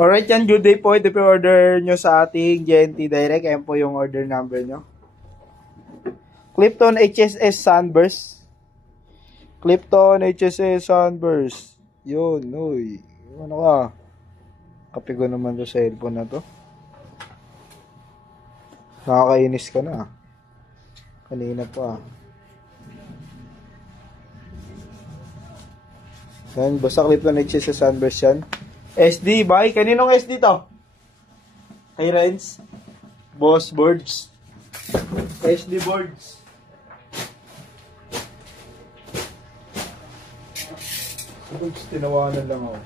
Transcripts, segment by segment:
Alright yan, good day po. Ito po order nyo sa ating GNT Direct. Ayan po yung order number nyo. Clipton HSS Sunburst. Clipton HSS Sunburst. Yun, uy. Ano ka? Kape ko naman sa cellphone na to. Nakakainis ka na. Kanina pa. Yan, basta Clipton HSS Sunburst yan. SD, bye. Kaninong SD to? Hey, Renz. Boss boards. SD boards. Tinawanan lang ako.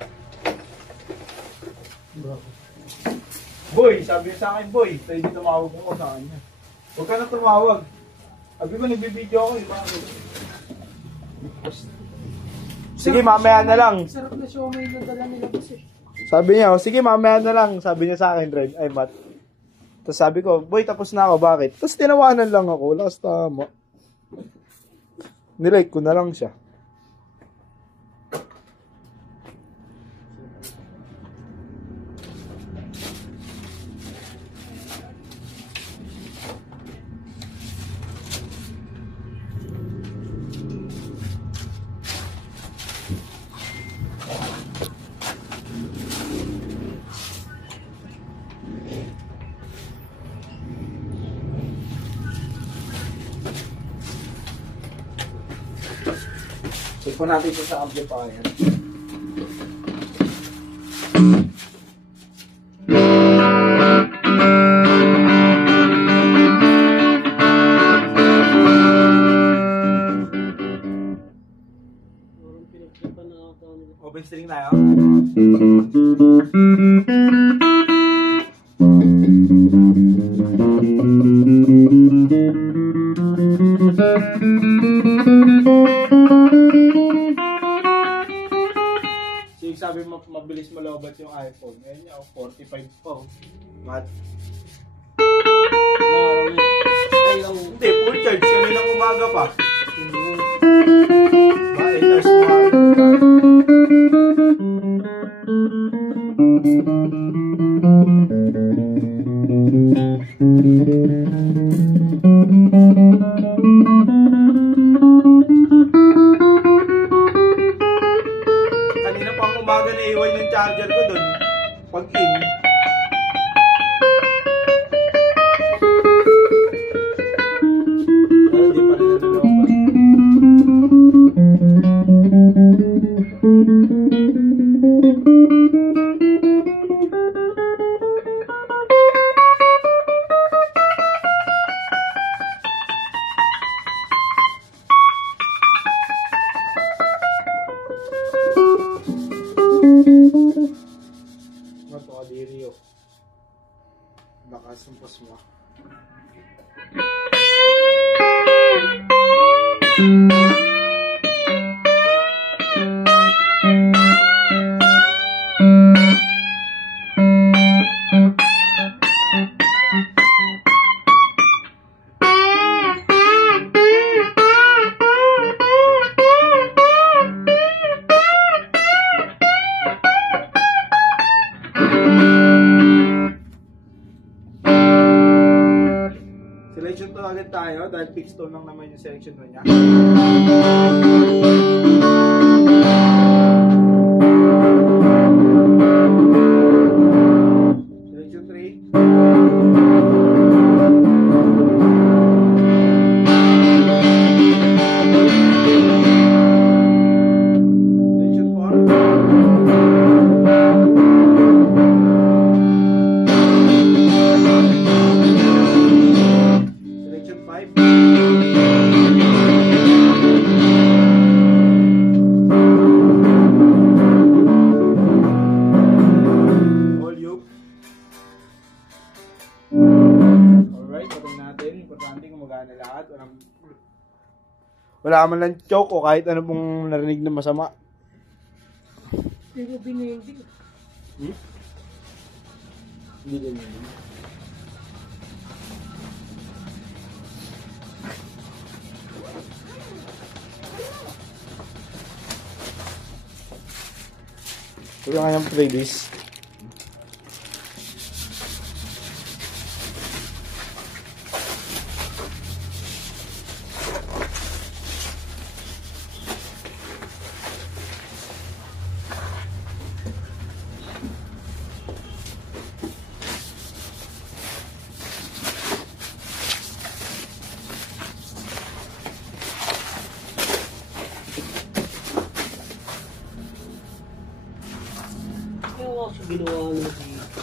Boy, sabi niya sa akin, boy. Pwede tumawag ako sa kanya. Huwag ka na tumawag. Sabi ko, nagbibideo ako. Iba ako. Sige, mamaya na lang. Sarap na siomay na dala nila kasi. Sabi niya, sige mamaya na lang. Sabi niya sa akin, Red. Ay, Matt. Tapos sabi ko, boy, tapos na ako. Bakit? Tapos tinawanan lang ako. Last tama. Nilike ko na lang siya. Check po natin ito sa amplifier. Open string tayo. Sabi mo, mabilis malobat yung iPhone. Ngayon niya, 45 pa. Mat. Hindi, full charge. Kaninang umaga pa. Ba, 8 hours mo. Kanina pang umaga na iwan yung charger ko dun. Pag in. Hindi pa rin nalulobas. Matokadirio. Nakasumpas mo. Selection to agad tayo dahil fixed tone lang naman yung selection mo niya. Selection 3. Selection 5. Volume. Alright, patay natin. Importante gumagana lahat. Wala man lang choke o kahit ano pong narinig na masama. Hindi mo binigil. Hindi din yun. Ito nga yung freebies. Ginawa nyo dito.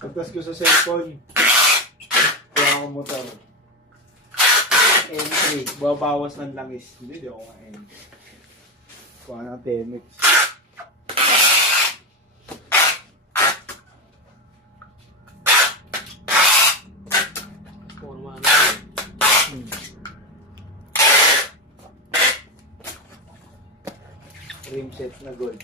Pagtas ko sa cellphone. Kaya ako motor. Entry. Babawas ng langis. Hindi ako ka-entry. Kuha ng Temex. Forma na. Rim set na gold.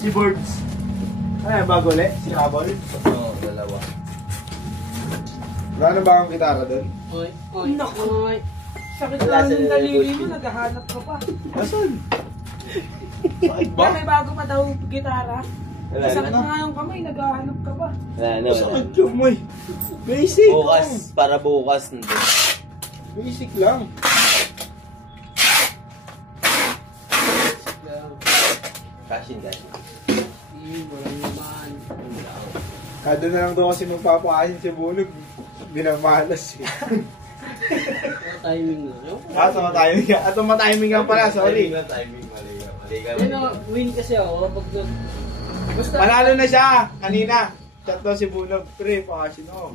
Si Birds. Ay, bago ulit? Si Habol? Oo, dalawa. Wala na ba akong gitara doon? Oy, oy, Naku. oy. Sakit Wala na sa ng daliri level. mo, naghahanap ka pa. Asan? Bakit ba? Ba? May bago pa daw gitara. Wala Sakit na. na nga yung kamay, naghahanap ka pa. Wala na, wala Sakit na. yung may. Basic Bukas, lang. para bukas nandun. Basic lang. Cashin. Walang naman. Kada na lang daw kasi magpapakain si Bunog. Binamalas eh. Timing na. Tumatiming ka. Tumatiming ka pala, sorry. Timing, mali ka. Ano, win kasi ako pag nag... Basta... Panalo na siya kanina. Chat daw si Bunog. Pre, pakasino ako.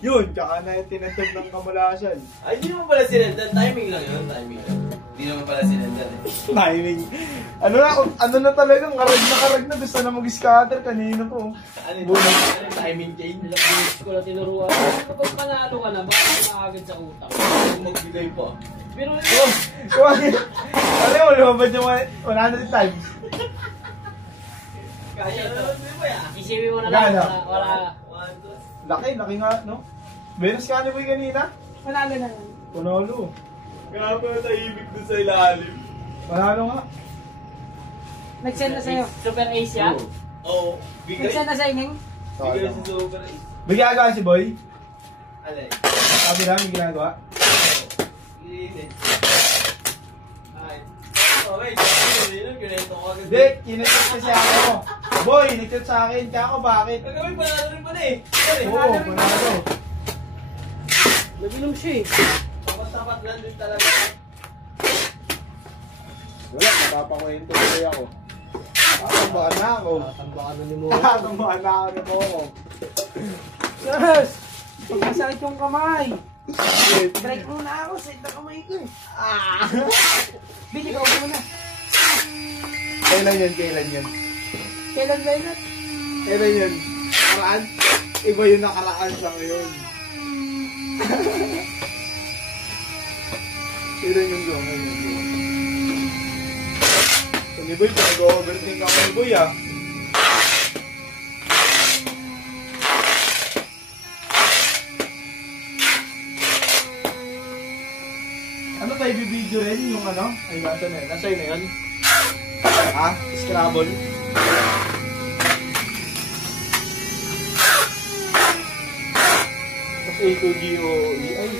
Yun, tsaka na yung tinatag ng kamulasan. Ay, hindi naman pala sinendan. Timing lang yun, timing lang. Hindi naman pala sinendan eh. Timing. Ano na talagang karag na. Gusto na mag-scatter kanina po. Ano yung Bunog. timing change? Ilang beses ko na tinuruan. Kapag panalo ka na, baka makakagad sa utak. Magbigay pa. Pero Alam mo, lumabad yung 100 times. Kaya naman mo ba yan? isipin mo na lang, Gana. wala. Laki nga, no? Venus ka ni Boy kanina? Panalo na lang. Panalo. Kaya pa tahimik dun sa ilalim. Panalo nga. Nag-send na sa'yo. Super ace yan. Oo. Bigay. Nag-send na sa'yo, Ning. Bigay si Super Ace. May ginagawa si Boy? Ano eh? Sabi na, may ginagawa? Hindi. Ay. Oh, wait. Kinento ko agad. Hindi, kinechat kasi ako. Boy, nagchat sa akin. Kaya ako bakit? Kagawin panalo rin pala eh. Oo, panalo. Nabinom siya eh. Tapat-tapat lang din talaga. Wala, napapakwento tuloy ako. Tatambakan na ako. Tatambakan na ni mo. Tatambakan na ako ni Momo. Yes! Pagkasakit yung kamay. Break muna ako, set na kamay ko eh. Bili ka muna. Kailan yan? Kailan yan? Kailan ba yun? Kailan yan? Nakaraan? Iba yung nakaraan sa ngayon. Kailan yung gawin ngayon? So, ni Boy, pinag-overthink ako ni Boy ah. Ano tayo bibidyo rin yung ano? Ay, nasa na yun? Nasa yun na yun? Ha? Scrabble? Tapos A2GOE. Ay,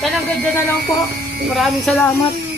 Yan ang ganda na lang po. Maraming salamat.